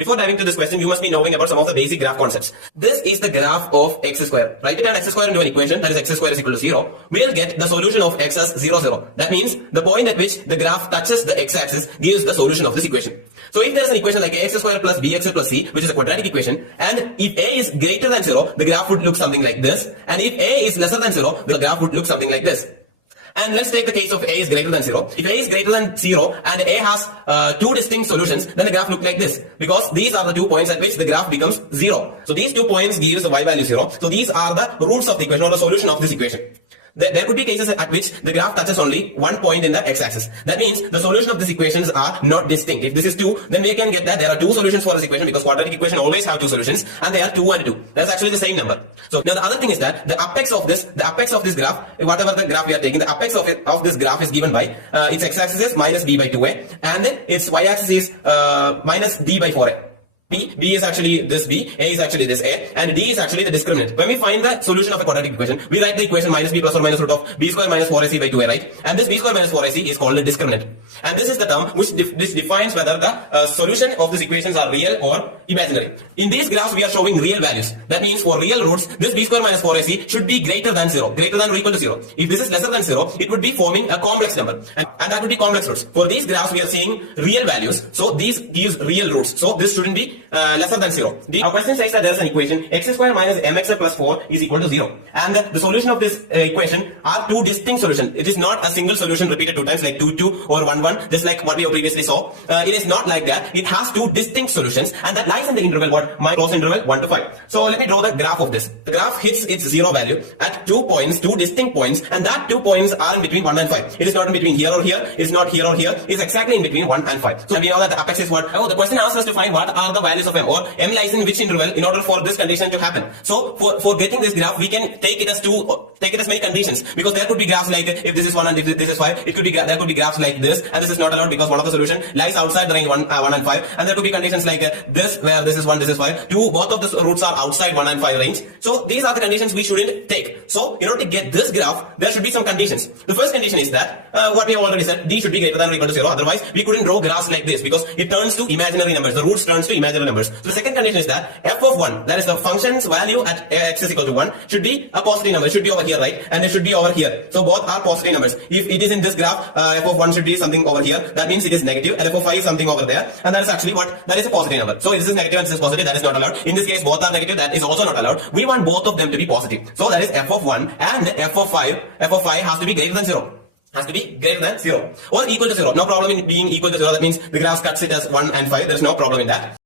Before diving to this question, you must be knowing about some of the basic graph concepts. This is the graph of x square. Write it down x square into an equation, that is x square is equal to 0. We'll get the solution of x as 0, 0. That means the point at which the graph touches the x-axis gives the solution of this equation. So if there is an equation like ax square plus bx plus c, which is a quadratic equation, and if a is greater than 0, the graph would look something like this. And if a is lesser than 0, the graph would look something like this. And let's take the case of a is greater than 0. If a is greater than 0 and a has two distinct solutions, then the graph looks like this. Because these are the 2 points at which the graph becomes 0. So these 2 points gives the y value 0. So these are the roots of the equation or the solution of this equation. There could be cases at which the graph touches only one point in the x-axis. That means the solution of these equations are not distinct. If this is 2, then we can get that there are 2 solutions for this equation, because quadratic equation always have 2 solutions, and they are 2 and 2. That's actually the same number. So now the other thing is that the apex of this graph, whatever the graph we are taking, the apex of this graph is given by its x-axis is minus b by 2a, and then its y-axis is minus d by 4a. B is actually this B, A is actually this A, and D is actually the discriminant. When we find the solution of a quadratic equation, we write the equation minus B plus or minus root of B square minus 4AC by 2A, right? And this B square minus 4AC is called the discriminant. And this is the term which defines whether the solution of these equations are real or imaginary. In these graphs, we are showing real values. That means for real roots, this B square minus 4AC should be greater than 0, greater than or equal to 0. If this is lesser than 0, it would be forming a complex number. And that would be complex roots. For these graphs, we are seeing real values. So these gives real roots. So this shouldn't be lesser than 0. Our question says that there is an equation x square minus mx plus 4 is equal to 0. And the solution of this equation are 2 distinct solutions. It is not a single solution repeated 2 times like 2, 2 or 1, 1, just like what we have previously saw. It is not like that. It has 2 distinct solutions, and that lies in the interval, my closed interval 1 to 5. So let me draw the graph of this. The graph hits its 0 value at 2 points, 2 distinct points, and that 2 points are in between 1 and 5. It is not in between here or here. It is not here or here. It is exactly in between 1 and 5. So we know that the apex is what? Oh, the question asks us to find what are the values of m, or m lies in which interval in order for this condition to happen. So for getting this graph, we can take it as many conditions, because there could be graphs like if this is 1 and if this is 5, it could be there could be graphs like this, and this is not allowed because one of the solution lies outside the range 1 and 5, and there could be conditions like this where this is 1, this is 5, 2, both of the roots are outside 1 and 5 range. So these are the conditions we shouldn't take. So in order to get this graph, there should be some conditions. The first condition is that what we have already said, d should be greater than or equal to 0. Otherwise we couldn't draw graphs like this, because it turns to imaginary numbers. The roots turns to imaginary numbers. So the second condition is that f of 1, that is the function's value at x is equal to 1, should be a positive number. It should be over here, right? And it should be over here. So both are positive numbers. If it is in this graph, f of 1 should be something over here. That means it is negative, and f of 5 is something over there. And that is actually what? That is a positive number. So this is negative and this is positive. That is not allowed. In this case, both are negative. That is also not allowed. We want both of them to be positive. So that is f of 1 and f of 5. F of 5 has to be greater than 0. Has to be greater than 0 or equal to 0. No problem in being equal to 0. That means the graph cuts it as 1 and 5. There is no problem in that.